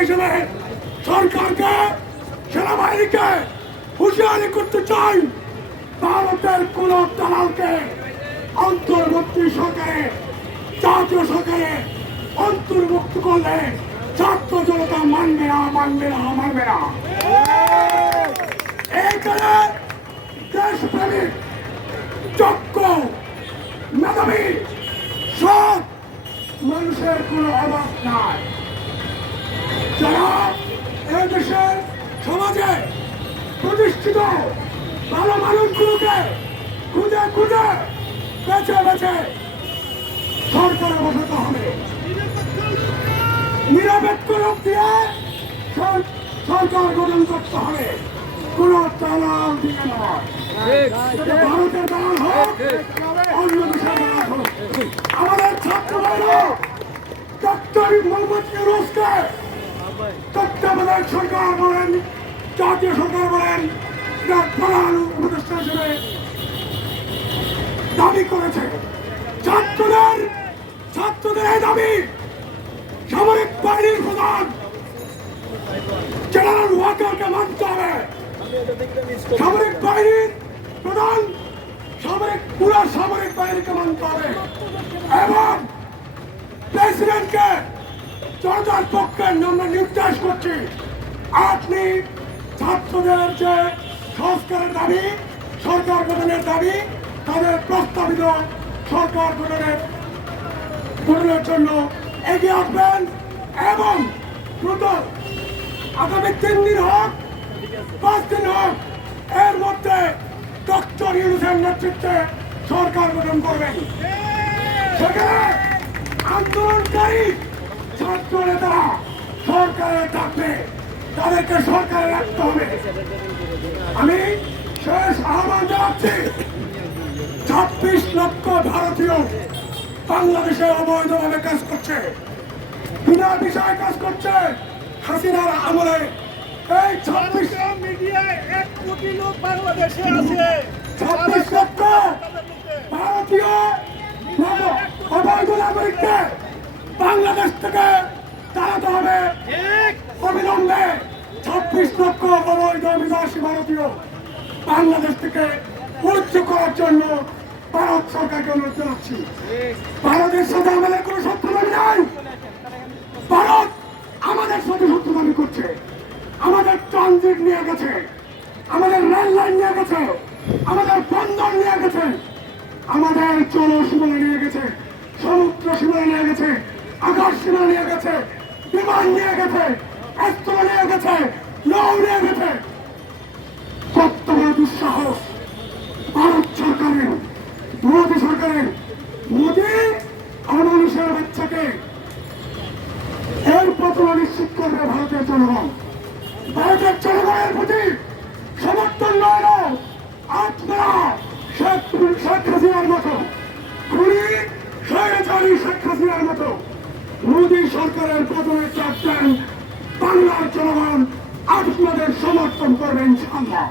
হিসেবে সরকারকে, সেনাবাহিনীকে হুঁশিয়ারি করতে চাই, ভারতের কোন দালালকে অন্তর্বর্তী সরকারে, জাতীয় সরকারে অন্তর্ভুক্ত করলে ছাত্র জনতা মানবে না, মানবে না, মানবে না। এইখানে দেশপ্রেমিক, যোগ্য, মেধাবী সব মানুষের কোনো অভাব নাই, যারা এই দেশের সমাজে প্রতিষ্ঠিত ভালো মানুষগুলোকে খুঁজে খুঁজে বেছে বেছে সরকারে বসাতে হবে। নিরপেক্ষ লোক দিয়ে সরকার গঠন করতে হবে, কোন দালাল দিয়ে নয়। ভারতের দালাল হোক, অন্য দেশের দালাল হোক। আমাদের ছাত্র ভাইরা ডক্টর মোহাম্মদ ইউনূসকে তত্ত্বাবধায়ক সরকার বলেন, জাতীয় সরকার বলেন, প্রধান উপদেষ্টা হিসেবে দাবি করেছে। ছাত্রদের এই দাবি সামরিক বাহিনীর প্রধান জেনারেল ওয়াকারকে মানতে হবে। সামরিক বাহিনীর প্রধান পুরা সামরিক বাহিনীকে মানতে হবে এবং প্রেসিডেন্টকে জনতার পক্ষে আমরা নির্দেশ করছি, আপনি ছাত্রদের যে সংস্কারের দাবি, সরকার গঠনের দাবি, তাদের প্রস্তাবিত সরকার গঠনের জন্য এগিয়ে আসবেন এবং দ্রুত আগামী 3 দিন হোক, 5 দিন হোক, এর মধ্যে ডক্টর ইউনূসের নেতৃত্বে সরকার গঠন করবেন। সেখানে আন্দোলনকারী ছাত্র নেতারা সরকারে থাকবে, তাদেরকে সরকারে রাখতে হবে। আমি শেষ আহ্বান জানাচ্ছি, 26 লক্ষ ভারতীয় বাংলাদেশে অবৈধভাবে কাজ করছে, বিনা বিষয়ে কাজ করছে। হাসিনার আমলে এই 26 মিডিয়ায় 1 কোটি লোক বাংলাদেশে আছে। 26 লক্ষ ভারতীয় অবৈধ নাগরিককে বাংলাদেশ থেকে তাড়াতে হবে অবিলম্বে। 26 লক্ষ অবৈধ অভিবাসী ভারতীয় বাংলাদেশ থেকে উচ্চ করার জন্য ভারত সরকারকে অনুরোধ জানাচ্ছি। ভারতের সাথে আমাদের কোনো শত্রু দাবি নাই, ভারত আমাদের সাথে শত্রু দাবি করছে। আমাদের ট্রানজিট নিয়ে গেছে, আমাদের রেল লাইন নিয়ে গেছে, আমাদের বন্দর নিয়ে গেছে, আমাদের জল সীমানা নিয়ে গেছে, সমুদ্র সীমানা নিয়ে গেছে, আকাশ সীমানা নিয়ে গেছে, বিমান নিয়ে গেছে, অস্ত্র নিয়ে গেছে, নৌ নিয়ে গেছে। কত বড় দুঃসাহস ভারত সরকারের, মোদী সরকারের! মোদী অমানুষের বাচ্চাকে এর পতন নিশ্চিত করবে ভারতের জনগণ। ভারতের জনগণের প্রতি সমর্থন নয়, আপনারা শেখ হাসিনার মতো খুনি, স্বৈরাচারী শেখ হাসিনার মতো মোদী সরকারের পতনের চাপ দেন। বাংলার জনগণ আপনাদের সমর্থন করবেন ইনশাআল্লাহ।